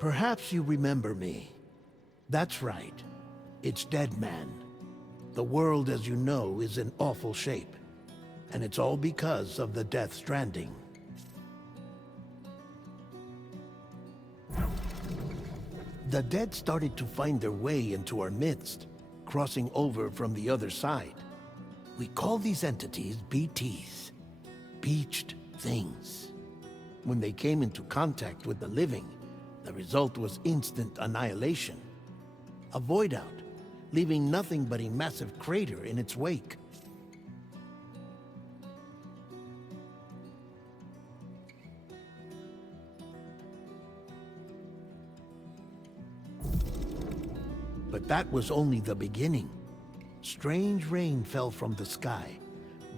Perhaps you remember me. That's right. It's Dead Man. The world, as you know, is in awful shape. And it's all because of the Death Stranding. The dead started to find their way into our midst, crossing over from the other side. We call these entities BTs, Beached Things. When they came into contact with the living, the result was instant annihilation. A void out, leaving nothing but a massive crater in its wake. But that was only the beginning. Strange rain fell from the sky,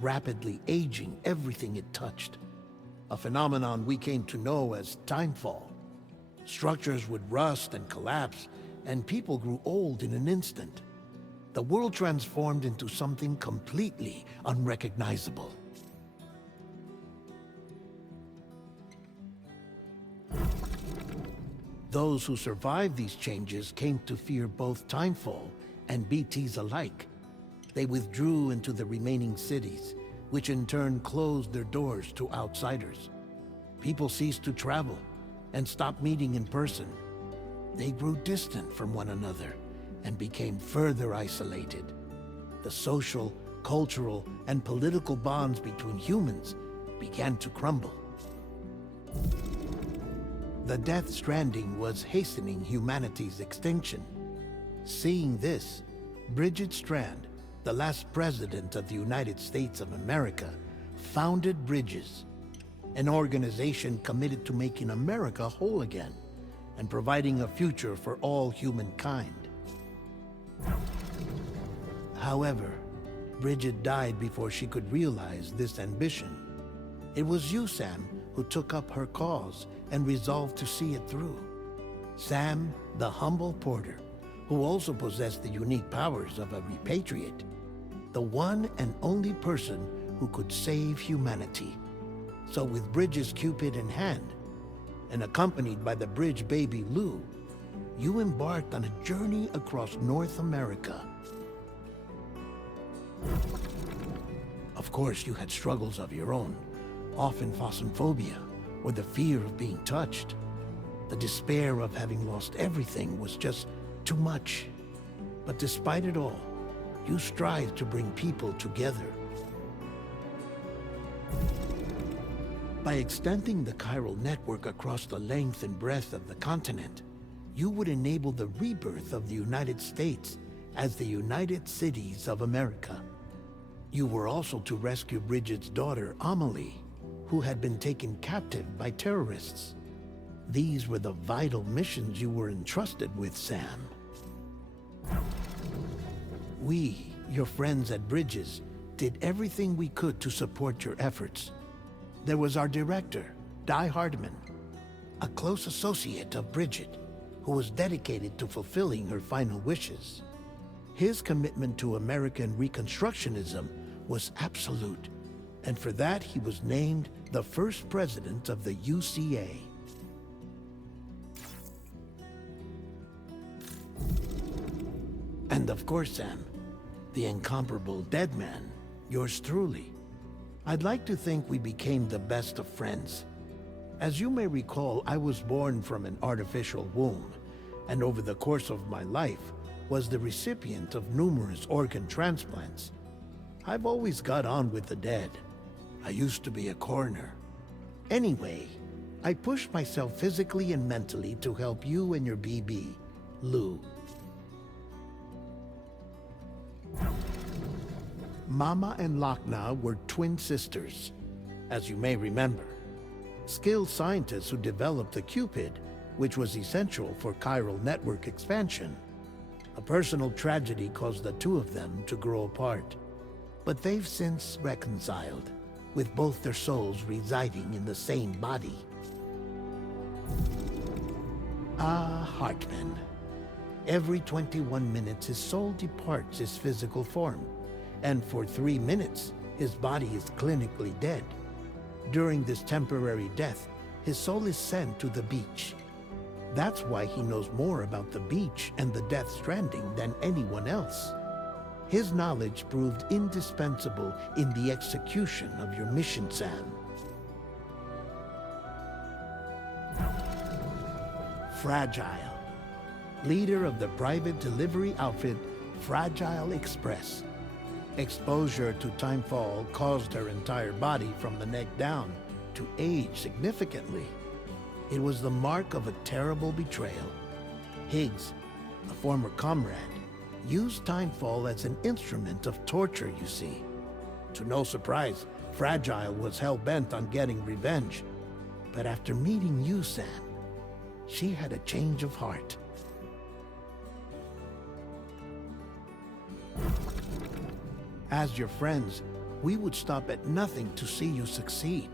rapidly aging everything it touched. A phenomenon we came to know as timefall. Structures would rust and collapse, and people grew old in an instant. The world transformed into something completely unrecognizable. Those who survived these changes came to fear both timefall and BTs alike. They withdrew into the remaining cities, which in turn closed their doors to outsiders. People ceased to travel and stopped meeting in person. They grew distant from one another and became further isolated. The social, cultural, and political bonds between humans began to crumble. The Death Stranding was hastening humanity's extinction. Seeing this, Bridget Strand, the last president of the United States of America, founded Bridges, an organization committed to making America whole again and providing a future for all humankind. However, Bridget died before she could realize this ambition. It was you, Sam, who took up her cause and resolved to see it through. Sam, the humble porter, who also possessed the unique powers of a repatriate, the one and only person who could save humanity. So with Bridges' Cupid in hand, and accompanied by the bridge baby Lou, you embarked on a journey across North America. Of course, you had struggles of your own, often phasmophobia, or the fear of being touched. The despair of having lost everything was just too much. But despite it all, you strive to bring people together. By extending the chiral network across the length and breadth of the continent, you would enable the rebirth of the United States as the United Cities of America. You were also to rescue Bridget's daughter, Amelie, who had been taken captive by terrorists. These were the vital missions you were entrusted with, Sam. We, your friends at Bridges, did everything we could to support your efforts. There was our director, Di Hardman, a close associate of Bridget, who was dedicated to fulfilling her final wishes. His commitment to American Reconstructionism was absolute, and for that he was named the first president of the UCA. And of course, Sam, the incomparable Dead Man, yours truly. I'd like to think we became the best of friends. As you may recall, I was born from an artificial womb, and over the course of my life was the recipient of numerous organ transplants. I've always got on with the dead. I used to be a coroner. Anyway, I pushed myself physically and mentally to help you and your BB, Lou. Mama and Lochna were twin sisters, as you may remember. Skilled scientists who developed the Cupid, which was essential for chiral network expansion. A personal tragedy caused the two of them to grow apart. But they've since reconciled, with both their souls residing in the same body. Ah, Hartman. Every 21 minutes his soul departs his physical form, and for 3 minutes his body is clinically dead. During this temporary death, his soul is sent to the beach. That's why he knows more about the beach and the Death Stranding than anyone else. His knowledge proved indispensable in the execution of your mission, Sam. Fragile, leader of the private delivery outfit Fragile Express. Exposure to timefall caused her entire body from the neck down to age significantly. It was the mark of a terrible betrayal. Higgs, a former comrade, used timefall as an instrument of torture, you see. To no surprise, Fragile was hell-bent on getting revenge. But after meeting you, Sam, she had a change of heart. As your friends, we would stop at nothing to see you succeed.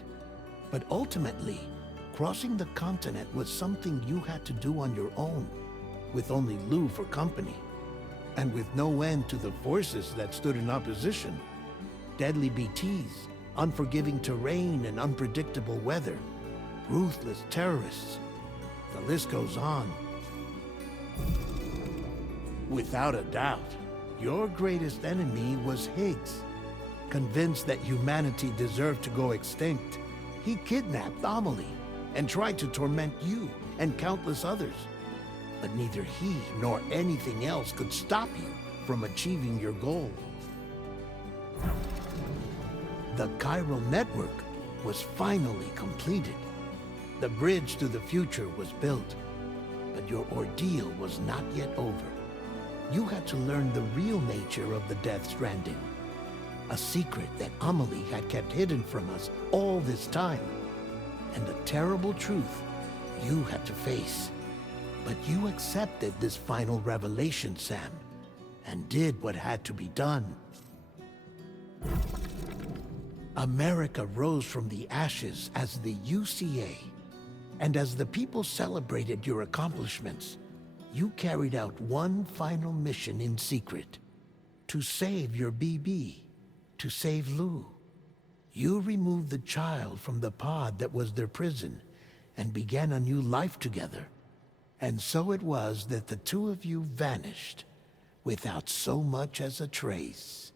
But ultimately, crossing the continent was something you had to do on your own, with only Lou for company, and with no end to the forces that stood in opposition. Deadly BTs, unforgiving terrain and unpredictable weather, ruthless terrorists. The list goes on. Without a doubt, your greatest enemy was Higgs. Convinced that humanity deserved to go extinct, he kidnapped Amelie and tried to torment you and countless others. But neither he nor anything else could stop you from achieving your goal. The chiral network was finally completed. The bridge to the future was built, but your ordeal was not yet over. You had to learn the real nature of the Death Stranding, a secret that Amelie had kept hidden from us all this time, and a terrible truth you had to face. But you accepted this final revelation, Sam, and did what had to be done. America rose from the ashes as the UCA, and as the people celebrated your accomplishments, you carried out one final mission in secret: to save your BB, to save Lou. You removed the child from the pod that was their prison and began a new life together. And so it was that the two of you vanished without so much as a trace.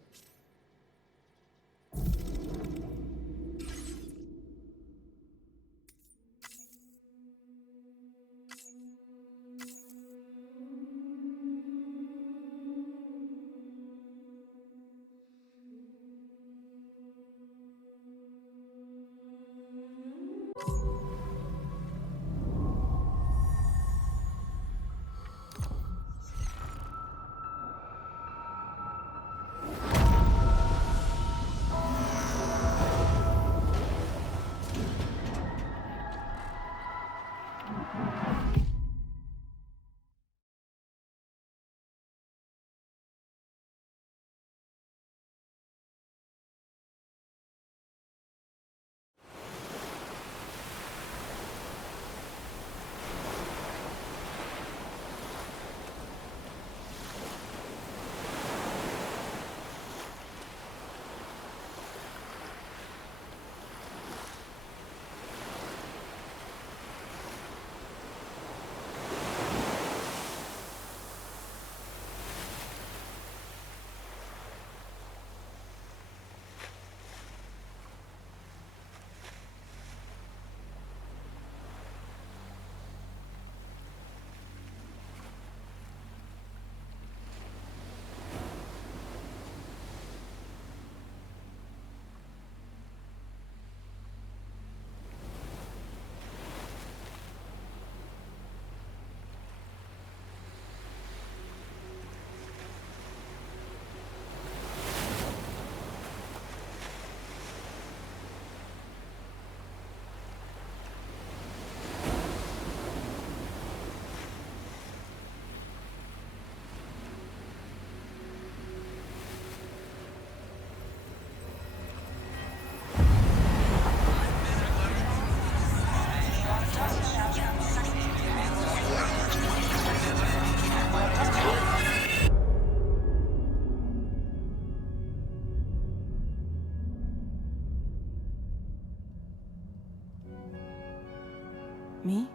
Me?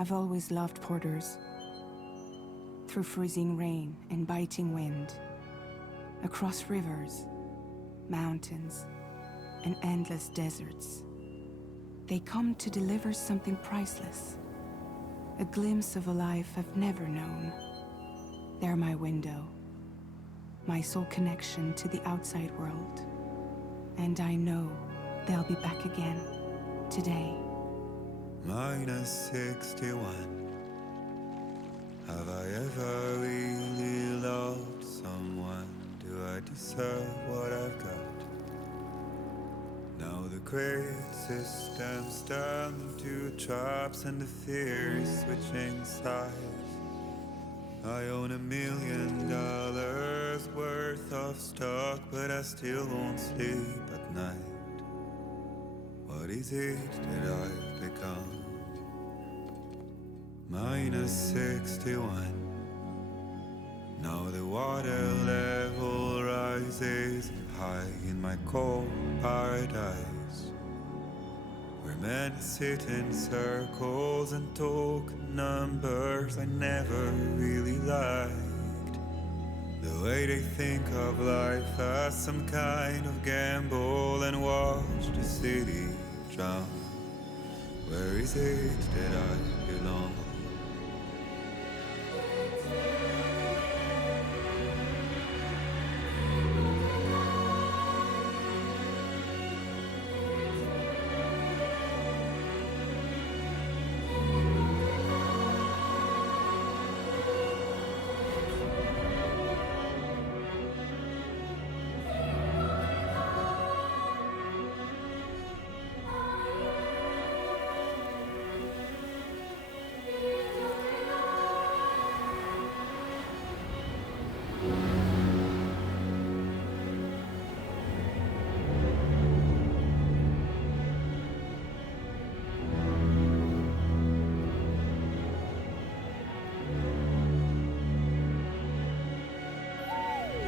I've always loved porters. Through freezing rain and biting wind, across rivers, mountains, and endless deserts, they come to deliver something priceless, a glimpse of a life I've never known. They're my window, my sole connection to the outside world. And I know they'll be back again, today. Minus 61. Have I ever really loved someone? Do I deserve what I've got? Now the great systems turn into traps and the fear is switching sides. I own $1 million worth of stock, but I still won't sleep at night. What is it that I've become? Minus 61. Now the water level rises high in my cold paradise, where men sit in circles and talk numbers I never really liked. The way they think of life as some kind of gamble and watch the city drown. Where is it that I belong?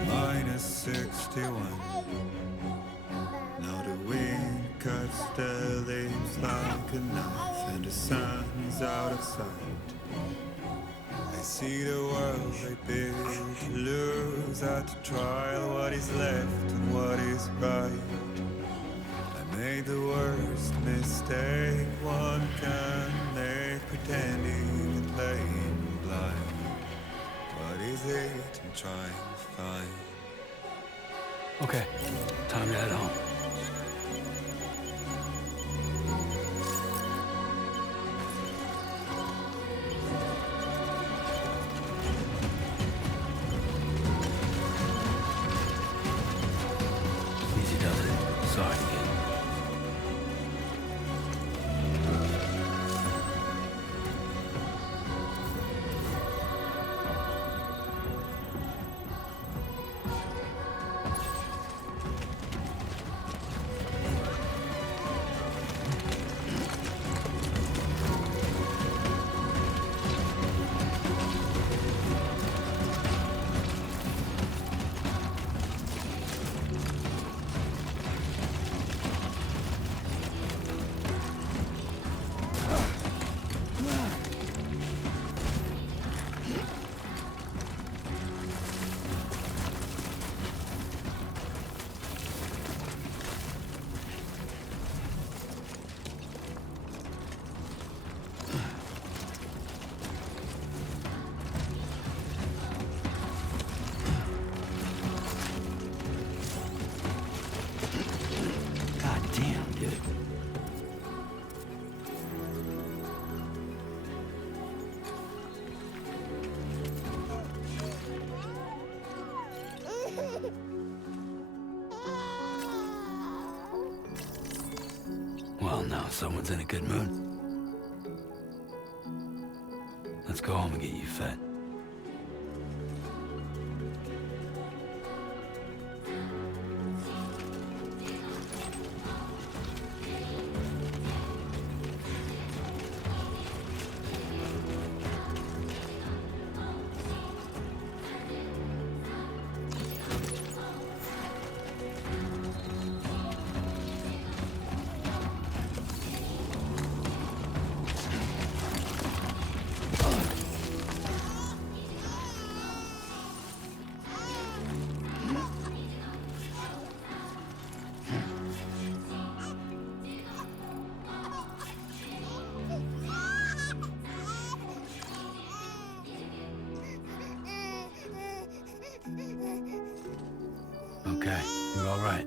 Minus 61. Now the wind cuts the leaves like a knife and the sun's out of sight. I see the world they build to lose at the trial, what is left and what is right. I made the worst mistake one can make, pretending and playing blind. What is it I'm trying to find? Okay, time to head home. Easy does it. Sorry again. Well, now someone's in a good mood. Let's go home and get you fed. okay. You're all right.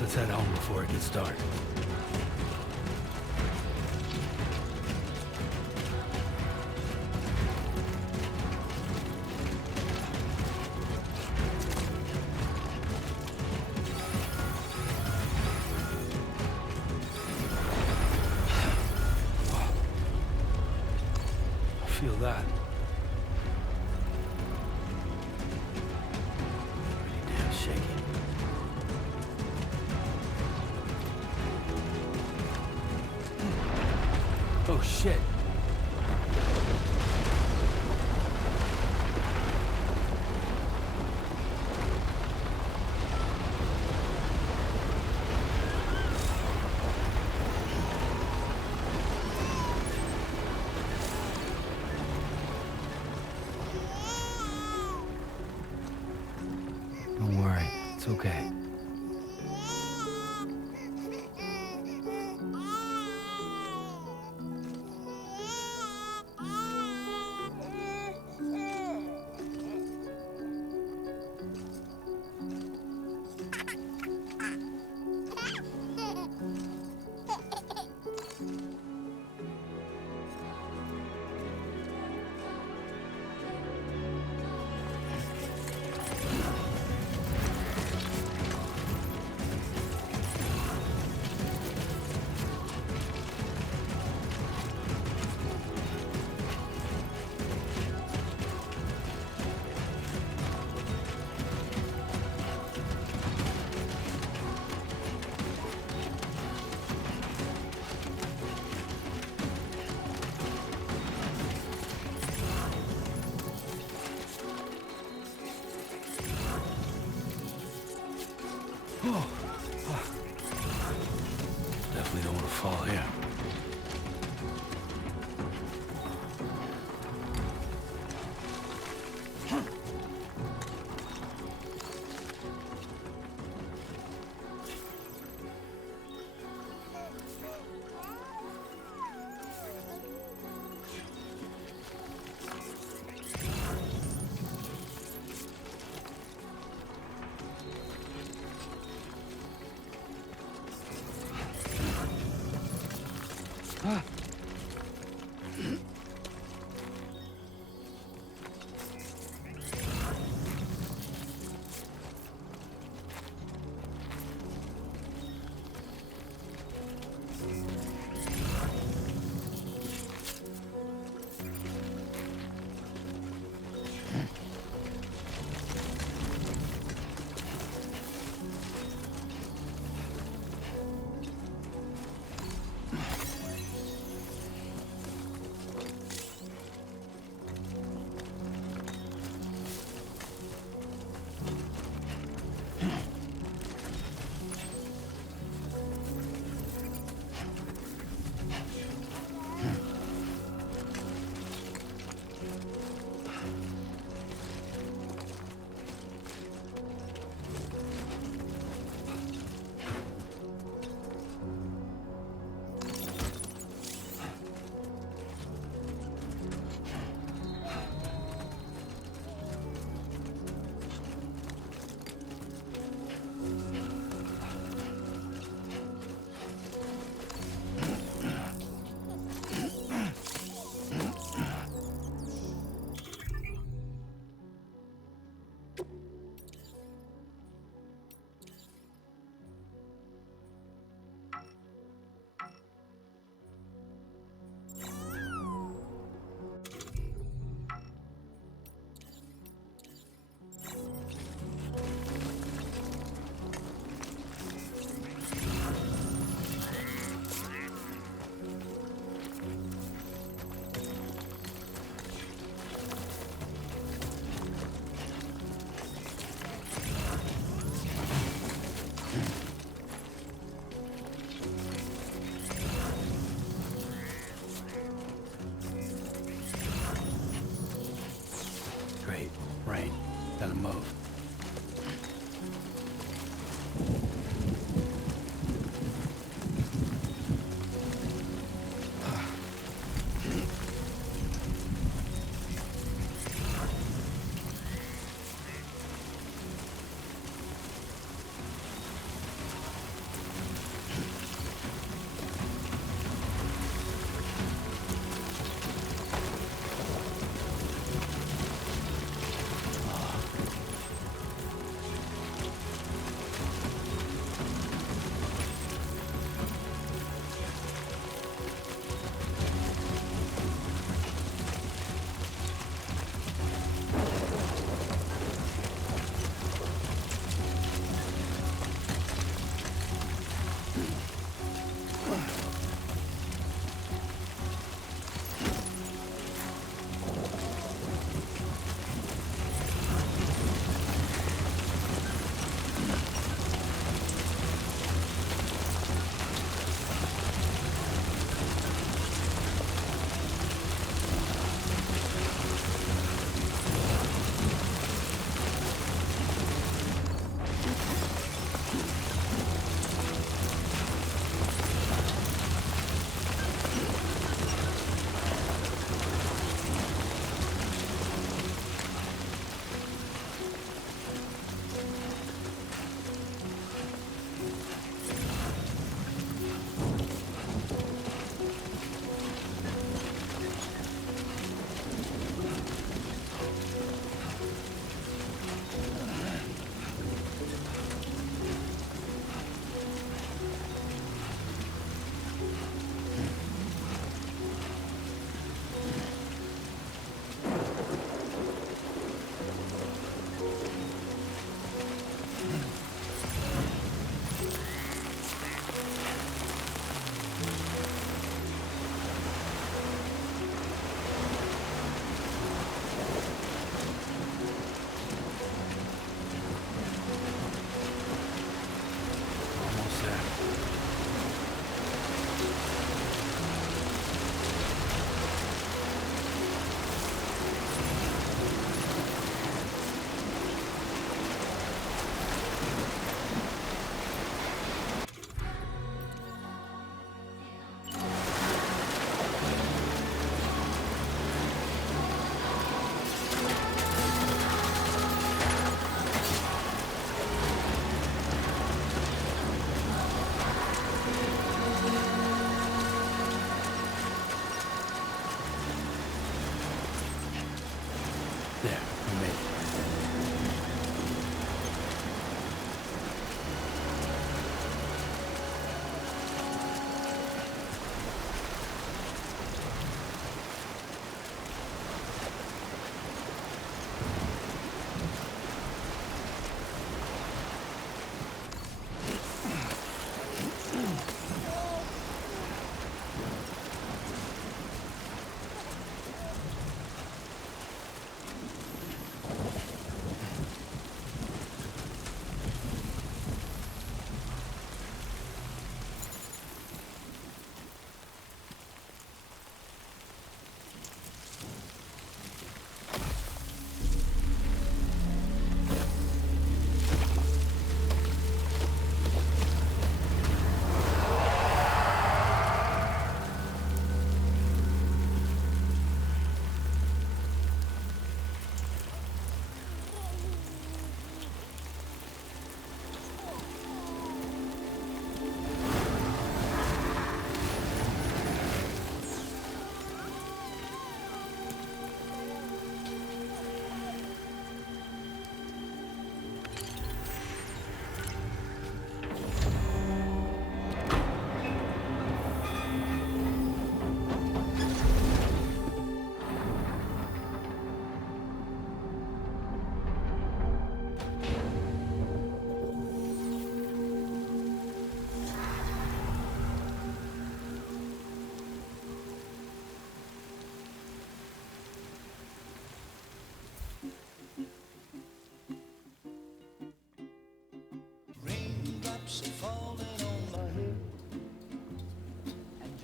Let's head home before it gets dark. I feel that. Pretty damn shaky. Oh, shit. Don't worry. It's okay. Oh. Definitely don't want to fall here. Ah.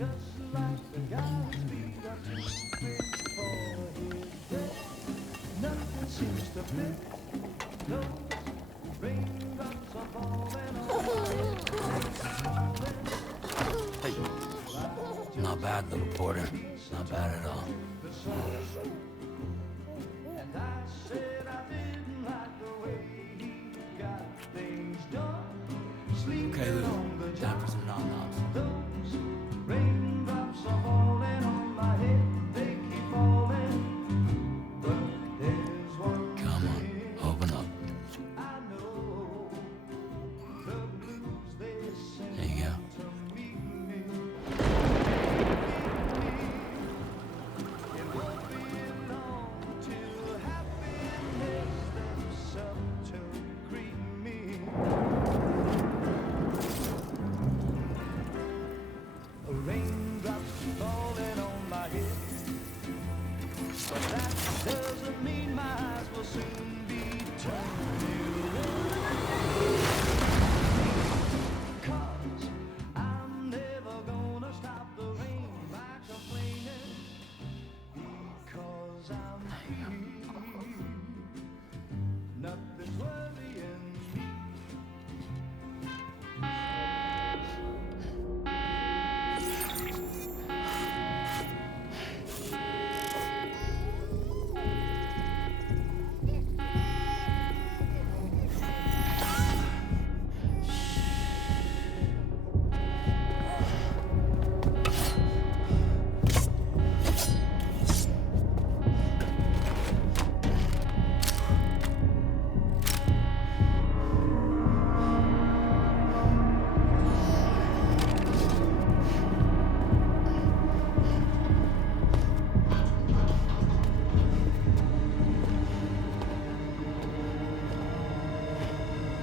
Hey. Not bad, little porter. Not bad at all. Okay, Lou. Time for some nom-noms. Come on, open up. There you go.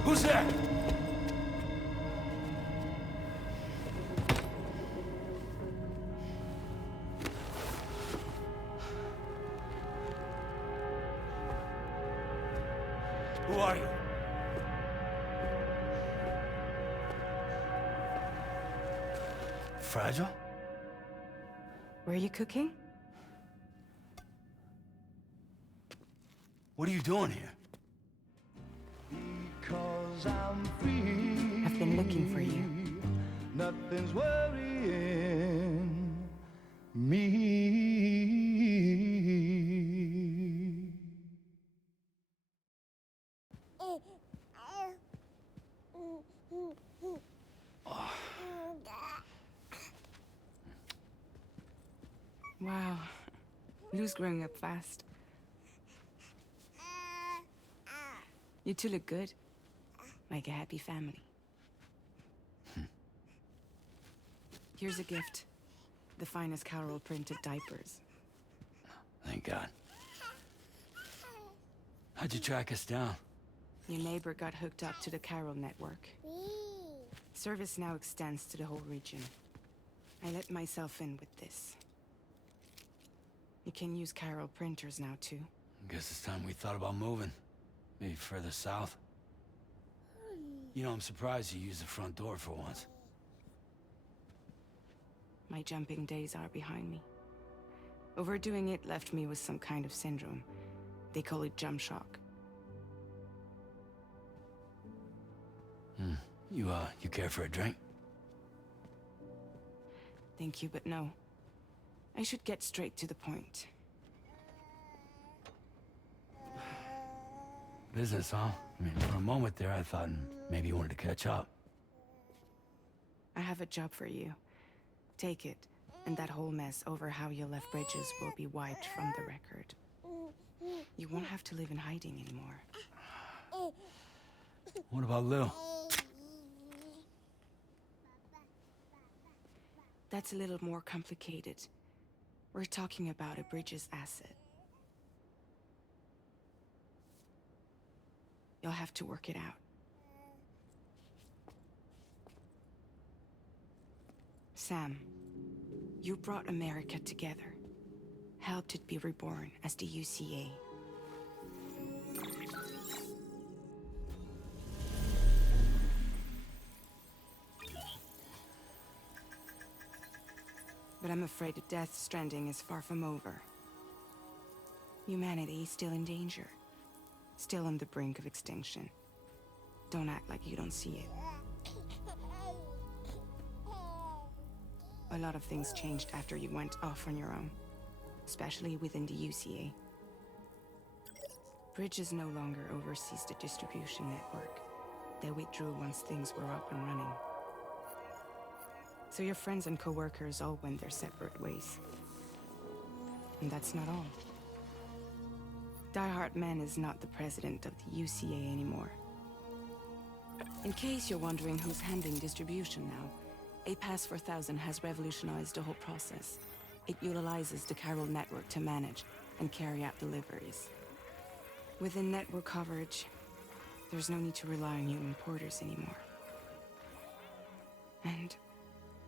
Who's there? Who are you? Fragile? Were you cooking? What are you doing here? I've been looking for you. Nothing's worrying me. Wow. Lou's growing up fast. You two look good. Like a happy family. Here's a gift. The finest Carol printed diapers. Thank God. How'd you track us down? Your neighbor got hooked up to the Carol network. Service now extends to the whole region. I let myself in with this. You can use Carol printers now too. Guess it's time we thought about moving. Maybe further south. You know, I'm surprised you used the front door for once. My jumping days are behind me. Overdoing it left me with some kind of syndrome. They call it jump shock. You care for a drink? Thank you, but no. I should get straight to the point. Business, huh? I mean, for a moment there, I thought maybe you wanted to catch up. I have a job for you. Take it, and that whole mess over how you left Bridges will be wiped from the record. You won't have to live in hiding anymore. What about Lil? That's a little more complicated. We're talking about a Bridges asset. You'll have to work it out. Sam, you brought America together. Helped it be reborn as the UCA. But I'm afraid that Death Stranding is far from over. Humanity is still in danger. Still on the brink of extinction. Don't act like you don't see it. A lot of things changed after you went off on your own. Especially within the UCA. Bridges no longer oversees the distribution network. They withdrew once things were up and running. So your friends and co-workers all went their separate ways. And that's not all. Die Hard Man is not the president of the UCA anymore. In case you're wondering who's handling distribution now, A Pass 4000 has revolutionized the whole process. It utilizes the Chiral network to manage and carry out deliveries. Within network coverage, there's no need to rely on human porters anymore. And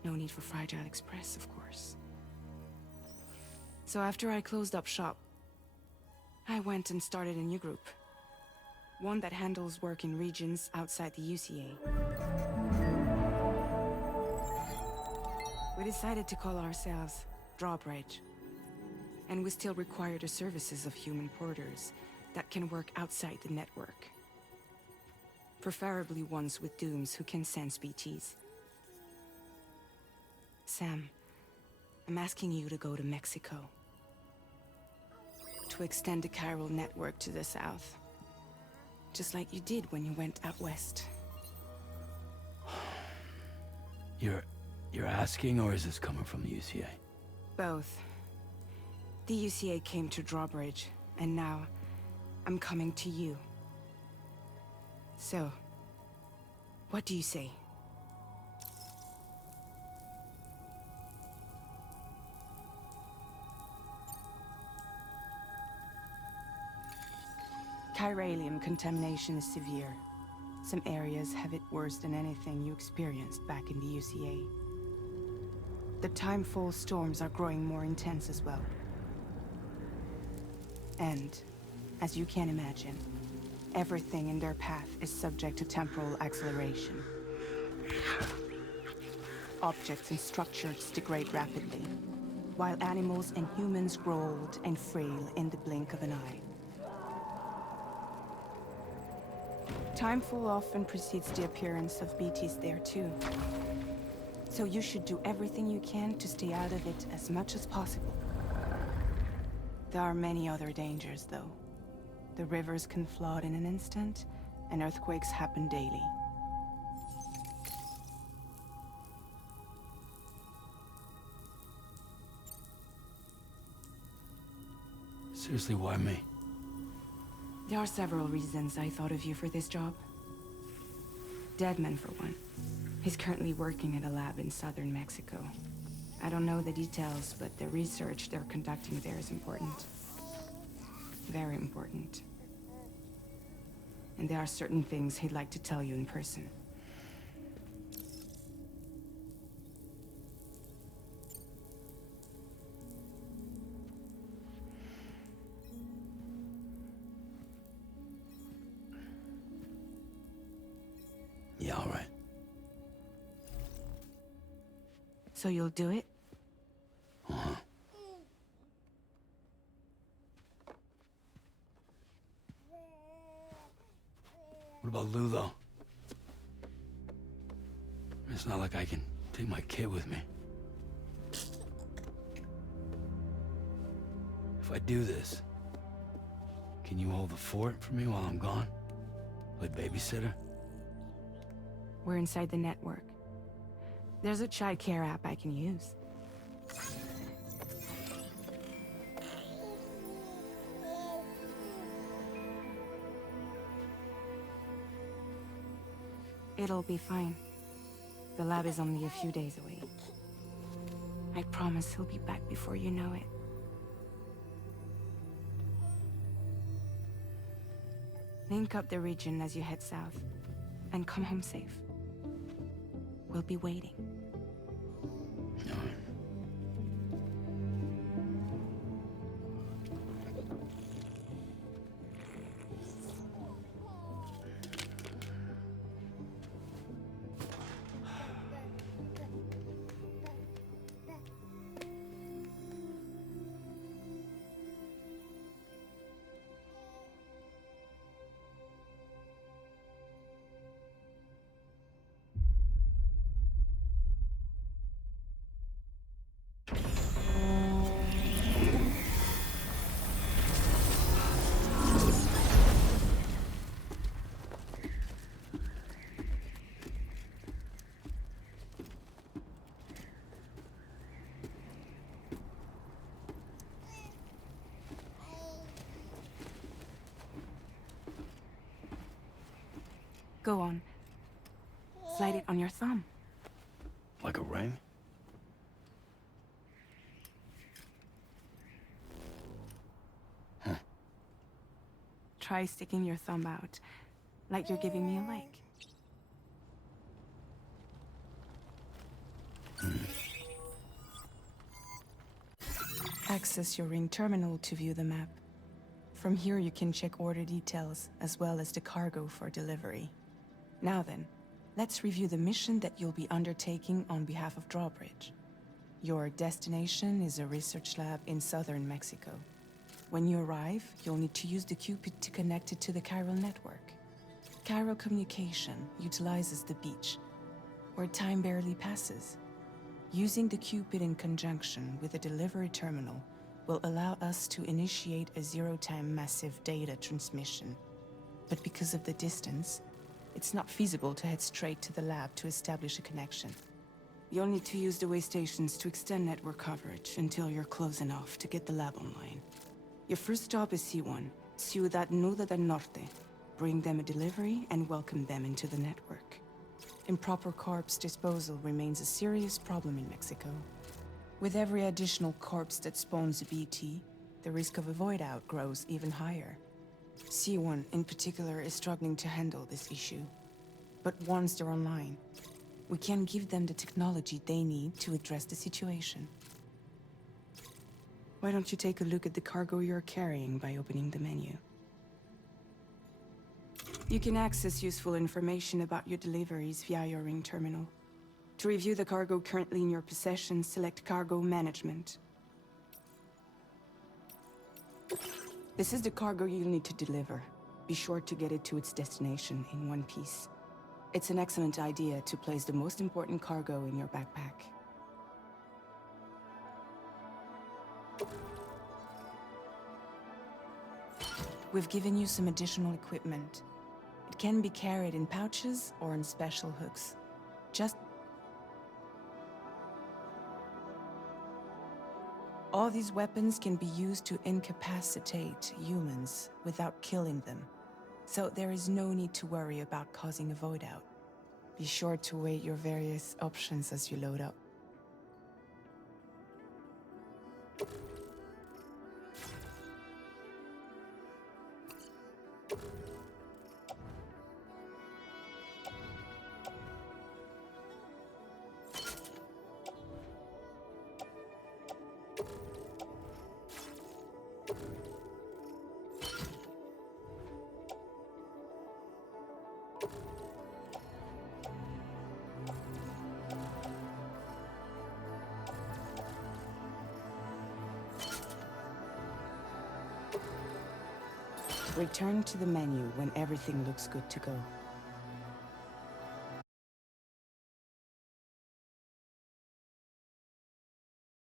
no need for Fragile Express, of course. So after I closed up shop, I went and started a new group. One that handles work in regions outside the UCA. We decided to call ourselves Drawbridge. And we still require the services of human porters that can work outside the network. Preferably ones with dooms who can sense BTs. Sam, I'm asking you to go to Mexico. To extend the Chiral network to the south. Just like you did when you went out west. You're asking, or is this coming from the UCA? Both. The UCA came to Drawbridge, and now I'm coming to you. So, what do you say? Chiralium contamination is severe. Some areas have it worse than anything you experienced back in the UCA. The timefall storms are growing more intense as well. And, as you can imagine, everything in their path is subject to temporal acceleration. Objects and structures degrade rapidly, while animals and humans grow old and frail in the blink of an eye. Timefall often precedes the appearance of BTs there too. So you should do everything you can to stay out of it as much as possible. There are many other dangers, though. The rivers can flood in an instant, and earthquakes happen daily. Seriously, why me? There are several reasons I thought of you for this job. Deadman, for one. He's currently working at a lab in southern Mexico. I don't know the details, but the research they're conducting there is important. Very important. And there are certain things he'd like to tell you in person. Yeah, all right. So you'll do it? Uh-huh. What about Lou, though? It's not like I can take my kid with me. If I do this, can you hold the fort for me while I'm gone? Play babysitter? We're inside the network. There's a child care app I can use. It'll be fine. The lab is only a few days away. I promise he'll be back before you know it. Link up the region as you head south, and come home safe. We'll be waiting. All right. Go on. Slide it on your thumb. Like a ring? Try sticking your thumb out, like you're giving me a like. Access your ring terminal to view the map. From here you can check order details, as well as the cargo for delivery. Now then, let's review the mission that you'll be undertaking on behalf of Drawbridge. Your destination is a research lab in southern Mexico. When you arrive, you'll need to use the Cupid to connect it to the chiral network. Chiral communication utilizes the beach, where time barely passes. Using the Cupid in conjunction with a delivery terminal will allow us to initiate a zero-time massive data transmission. But because of the distance, it's not feasible to head straight to the lab to establish a connection. You'll need to use the way stations to extend network coverage until you're close enough to get the lab online. Your first stop is C1, Ciudad Nuda del Norte. Bring them a delivery and welcome them into the network. Improper corpse disposal remains a serious problem in Mexico. With every additional corpse that spawns a BT, the risk of a void out grows even higher. C1 in particular is struggling to handle this issue. But once they're online, we can give them the technology they need to address the situation. Why don't you take a look at the cargo you're carrying by opening the menu? You can access useful information about your deliveries via your ring terminal. To review the cargo currently in your possession, select Cargo Management. This is the cargo you'll need to deliver. Be sure to get it to its destination in one piece. It's an excellent idea to place the most important cargo in your backpack. We've given you some additional equipment. It can be carried in pouches or in special hooks. All these weapons can be used to incapacitate humans without killing them. So there is no need to worry about causing a void out. Be sure to weigh your various options as you load up. Return to the menu when everything looks good to go.